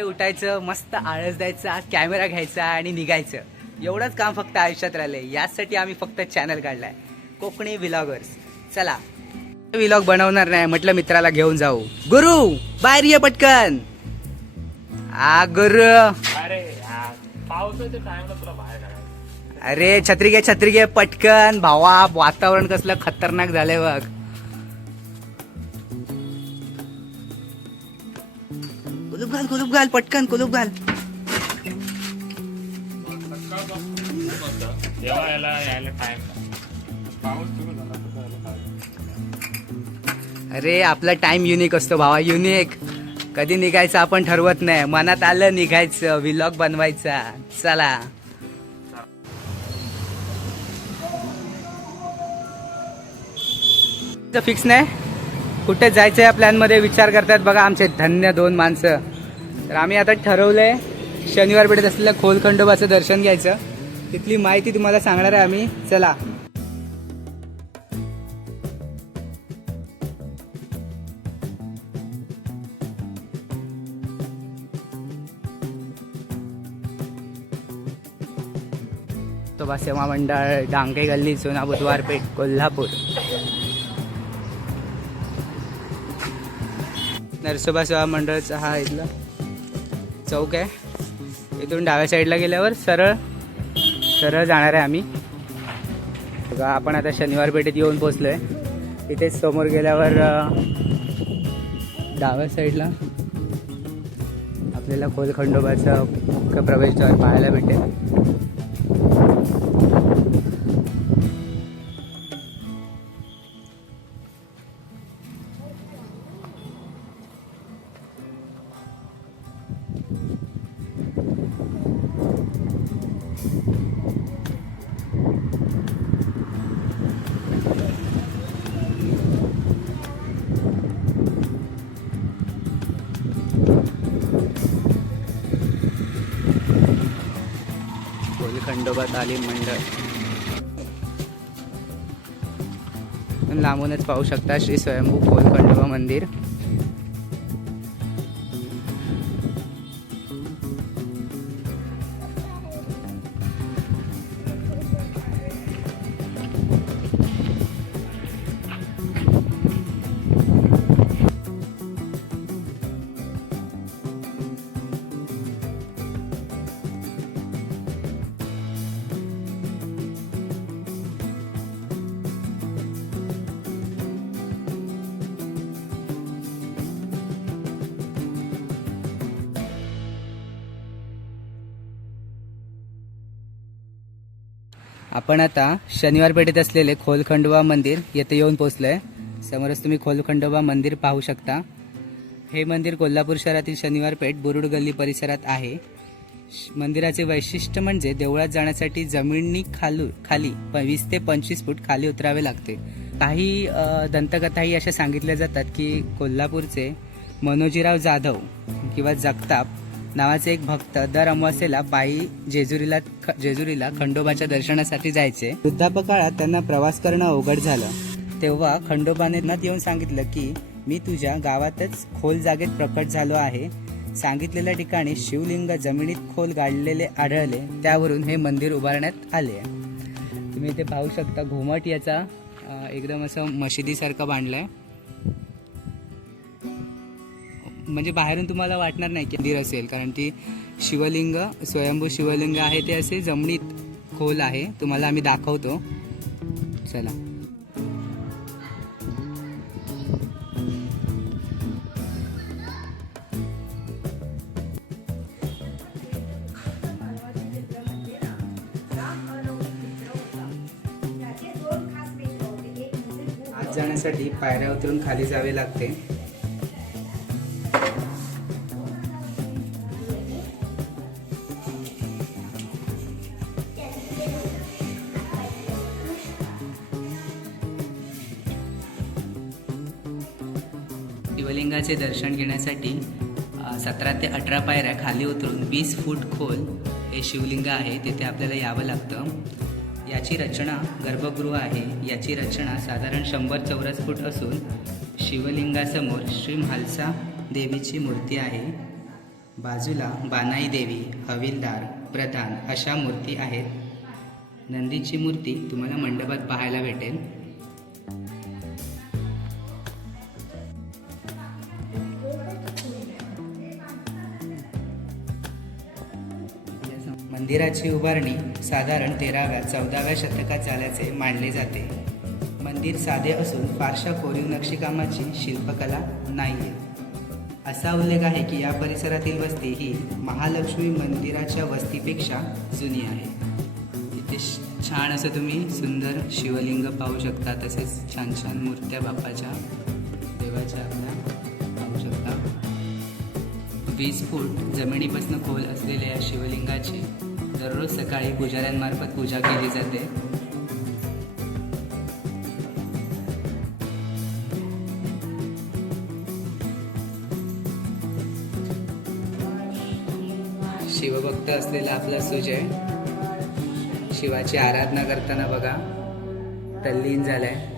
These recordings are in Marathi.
उठायचं मस्त आळस द्यायचा कॅमेरा घ्यायचा आणि निघायचं. एवढंच काम फक्त आयुष्यात राहिलंय. याचसाठी आम्ही फक्त चॅनल काढलाय. कोकणी विलॉगर्स चला. विलॉग बनवणार नाही म्हटलं मित्राला घेऊन जाऊ. गुरु बाहेर ये पटकन. आ गुरु. अरे छत्री घे छत्री घे पटकन. भावा वातावरण कसलं खतरनाक झालंय बघ. कुलूप घाल कुलूप घाल पटकन कुलूप घाल. अरे आपला टाइम युनिक असतो भावा युनिक कधी निघायचं आपण ठरवत नाही. मनात आलं निघायचं विलॉग बनवायचा. चला. फिक्स नाही? कुठे जायचं या प्लॅनमध्ये विचार करतात बघा आमचे धन्य दोन माणसं. तर आम्ही आता ठरवलंय शनिवार पेठेत असलेल्या खोलखंडोबाचं दर्शन घ्यायचं. तिथली माहिती तुम्हाला सांगणार आहे आम्ही. चला. तो सेवा मंडळ डांगे गल्ली सोना बुधवार पेठ कोल्हापूर. नरसोबा सेवा मंडळचा हा इथला चौक आहे. इथून डाव्या साईडला गेल्यावर सरळ सरळ जाणार आहे आम्ही. बघा आपण आता शनिवार पेठेत येऊन पोचलोय. इथेच समोर गेल्यावर डाव्या साईडला आपल्याला खोलखंडोबाचं मुख्य प्रवेशद्वार पाहायला भेटेल. खंडोबा तालीम मंडळ. लांबूनच पाहू शकता श्री स्वयंभू खोलखंडोबा मंदिर. आपण आता शनिवार पेठेत असलेले खोलखंडोबा मंदिर येथे येऊन पोहोचलोय. समोरच तुम्ही खोलखंडोबा मंदिर पाहू शकता. हे मंदिर कोल्हापूर शहरातील शनिवार पेठ बुरुड गल्ली परिसरात आहे. मंदिराचे वैशिष्ट्य म्हणजे देवळात जाण्यासाठी जमिनी खालू खाली प- वीस ते पंचवीस फूट खाली उतरावे लागते. काही दंतकथाही अशा सांगितल्या जातात की कोल्हापूरचे मनोजीराव जाधव किंवा जगताप नावाचे एक भक्त दर अमावस्येला बाई जेजुरीला ख- जेजुरीला खंडोबाच्या दर्शनासाठी जायचे. वृद्धापकाळात त्यांना प्रवास करणं अवघड झालं. तेव्हा खंडोबाने नात येऊन सांगितलं की मी तुझ्या गावातच खोल जागेत प्रकट झालो आहे. सांगितलेल्या ठिकाणी शिवलिंग जमिनीत खोल गाडलेले आढळले. त्यावरून हे मंदिर उभारण्यात आले. तुम्ही इथे पाहू शकता घुमट याचा एकदम असं मशिदीसारखं बांधलं आहे म्हणजे बाहेरून तुम्हाला वाटणार नाही की मंदिर असेल कारण ती शिवलिंग स्वयंभू शिवलिंग आहे ते असे जमिनीत खोल आहे. तुम्हाला आम्ही दाखवतो. चला. जाण्यासाठी पायऱ्या उतरून खाली जावे लागते. शिवलिंगाचे दर्शन घेण्यासाठी सतरा ते अठरा पायऱ्या खाली उतरून वीस फूट खोल हे शिवलिंग आहे तिथे आपल्याला यावं लागतं. याची रचना गर्भगृह आहे. याची रचना साधारण शंभर चौरस फूट असून शिवलिंगासमोर श्री म्हालसा देवीची मूर्ती आहे. बाजूला बानाई देवी हविलदार प्रधान अशा मूर्ती आहेत. नंदीची मूर्ती तुम्हाला मंडपात पाहायला भेटेल. मंदिराची उभारणी साधारण तेराव्या चौदाव्या शतकात झाल्याचे मानले जाते. मंदिर साधे असून फारशा कोरीव नक्षीकामाची शिल्पकला नाही आहे असा उल्लेख आहे की या परिसरातील वस्ती ही महालक्ष्मी मंदिराच्या वस्तीपेक्षा जुनी आहे. इथे श- छान असं तुम्ही सुंदर शिवलिंग पाहू शकता तसेच छान छान मूर्त्या बाप्पाच्या देवाच्या आपल्या पाहू शकता. वीस फूट जमिनीपासून खोल असलेल्या या शिवलिंगाची दररोज सकाळी पुजाऱ्यांमार्फत पूजा केली जाते. शिवभक्त असलेला आपला सुजय शिवाची आराधना करताना बघा तल्लीन झालाय.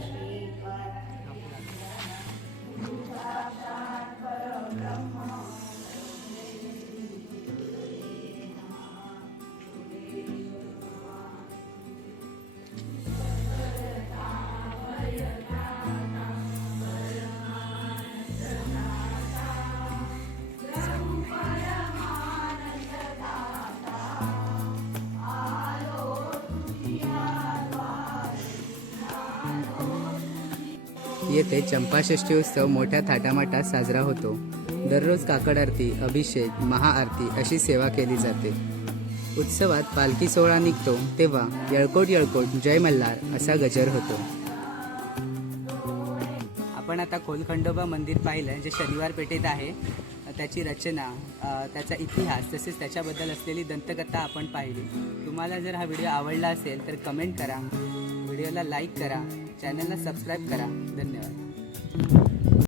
येथे चंपाषष्ठी उत्सव मोठ्या थाटामाटात साजरा होतो. दररोज काकड आरती अभिषेक महाआरती अशी सेवा केली जाते. उत्सवात पालखी सोहळा निघतो तेव्हा यळकोट यळकोट जय मल्हार असा गजर होतो. आपण आता खोलखंडोबा मंदिर पाहिलं जे शनिवार पेठेत आहे. त्याची रचना त्याचा इतिहास तसेच त्याच्याबद्दल असलेली दंतकथा आपण पाहिली. तुम्हाला जर हा व्हिडिओ आवडला असेल तर कमेंट करा. व्हिडिओला लाईक करा चॅनलला सबस्क्राईब करा. धन्यवाद.